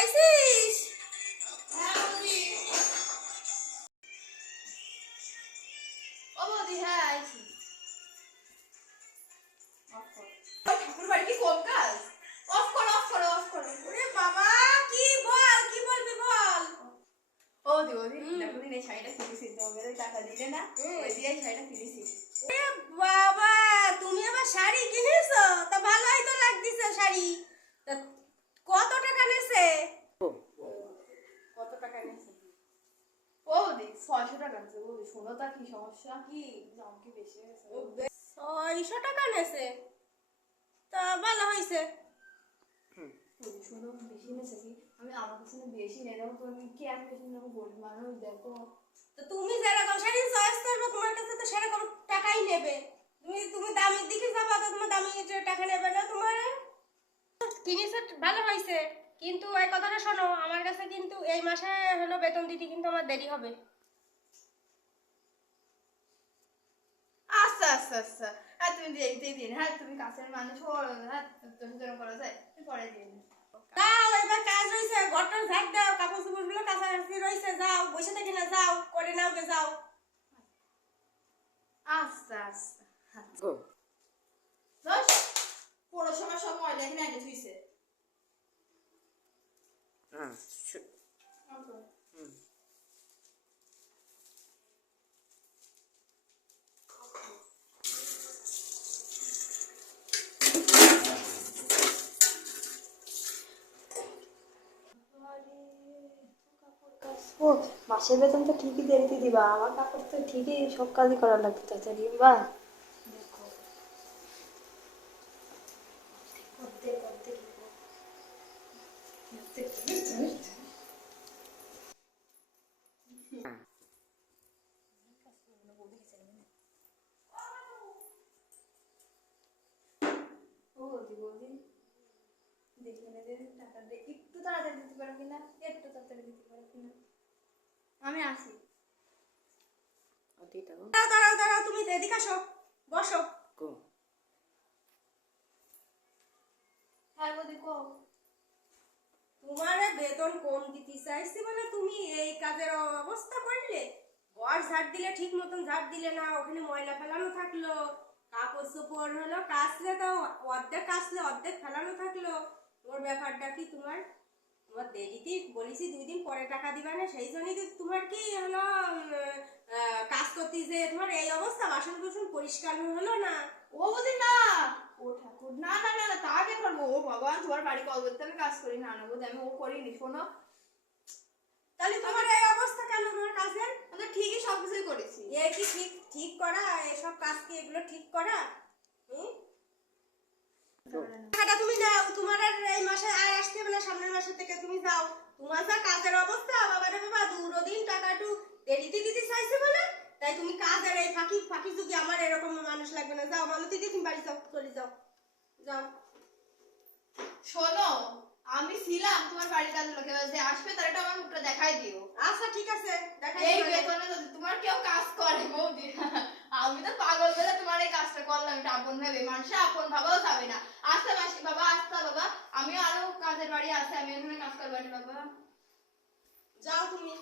আইছিস ও বৌদি হ্যাঁ আইছি। ঠাকুর বাড়ি কি কম কাজ অফ করো অফ করো অফ করো। ওরে বাবা কি বল কি বলবি বল? ও দি বৌদি দেখো দিন এই শাড়িটা কিনেছি তোমাকে টাকা দিলে না ওই দিয়ে শাড়িটা কিনেছি বাবা তুমি আবার শাড়ি কিনেছো? তা ভালোই তো লাগতেছে শাড়ি তা কত টাকা নেছে কত টাকা নিয়েছে ও বৌদি ছয়শো তা ভালো হয়েছে তুমি যেরকম চয়েস করবে তোমার কাছে তো সেরকম টাকাই নেবে তুমি তুমি দামের দিকে যাবা তো তোমার দামি টাকা নেবে না তোমার কিনেছো ভালো হয়েছে কিন্তু এই কথাটা শোনো আমার কাছে কিন্তু এই মাসে হলো বেতন দিতে কিন্তু আমার দেরি হবে। আচ্ছা আচ্ছা। হ্যাঁ তুমি দেখতে দিন হ্যাঁ তুমি কাছের মানুষ হ্যাঁ তুমি সাথে করা যায় তুমি পরে দিন। দাও এবার কাজ রয়েছে ঘরটার ঝাড় দাও কাপড় চোপড়গুলো কাছাকাছি রয়েছে যাও বসে থাকি না যাও করে নাও গে যাও। আচ্ছা আচ্ছা। পুরো সময় সব না এখানে মাসের বেতন তো ঠিকই দেরিতে দিবা। আমার কাপড় তো ঠিকই সব কাজই করার লাগবে তাড়াতাড়ি বা। নে একটু তাড়াতাড়ি দিতে পারো কিনা, একটু তাড়াতাড়ি দিতে পারো কিনা। আমি আসি। দাঁড়াও দাঁড়াও দাঁড়াও তুমি এদিকে আসো। বসো। কো। হ্যাঁ বৌদি কো তোমার বেতন কম দিতে চাইছি মানে তুমি এই কাজের অবস্থা করলে? ঘর ঝাড় দিলে ঠিক মতন ঝাড় দিলে না ওখানে ময়লা ফেলানো থাকল। কাপড় চোপড় হলো কাচলে তো অর্ধেক কাচলে অর্ধেক ফেলানো থাকল। ওর ব্যাপারটা কি তোমার? তোমার দেরিতে বলেছি দুই দিন পরে টাকা দিবা না সেই জন্যই তো তোমার কি হলো কাজ করতে যে তোমার এই অবস্থা বাসন কুসন পরিষ্কার হলো না? ও বৌদি না ও ঠাকুর না না না না তা কে করব। ও ভগবান তোমার বাড়ি কল করতে আমি কাজ করি না না বৌদি আমি ও করিনি শোনো। তাহলে তোমার এই অবস্থা কেন তোমার কাজের? আমি ঠিকই সব কিছুই করেছি। এ কি ঠিক ঠিক করা এসব কাজ কি এগুলো ঠিক করা? টাকাটা তুমি নাও তোমার আর এই মাসে আয় আসতে হবে না সামনের মাসের থেকে তুমি যাও। তোমার যা কাজের অবস্থা বাবা রে বাবা দুটো দিন টাকা একটু দেরিতে দিতে চাইছে বলে তাই তুমি কাজের এই ফাঁকি ফাঁকি যুগে আমার এরকম মানুষ লাগবে না। যাও মালতী দিয়ে তুমি বাড়ি যাও চলে যাও। যাও। শোনো আমি ছিলাম তোমার বাড়ির কাজের লোকে যে আসবে তার একটা আমার মুখটা দেখাই দিও। আচ্ছা ঠিক আছে দেখাই এই দিও। বেতনে যদি তোমার কেউ কাজ করে বৌদি আমি তো পাগল বলে করলাম, এটা আপন ভাবে মানুষে আপন ভাবাও যাবে না। আস্তে মাসি বাবা, আস্তে বাবা, আমিও আরও কাজের বাড়ি আছে, আমি এখানে কাজ করব বাবা। যাও তুমি।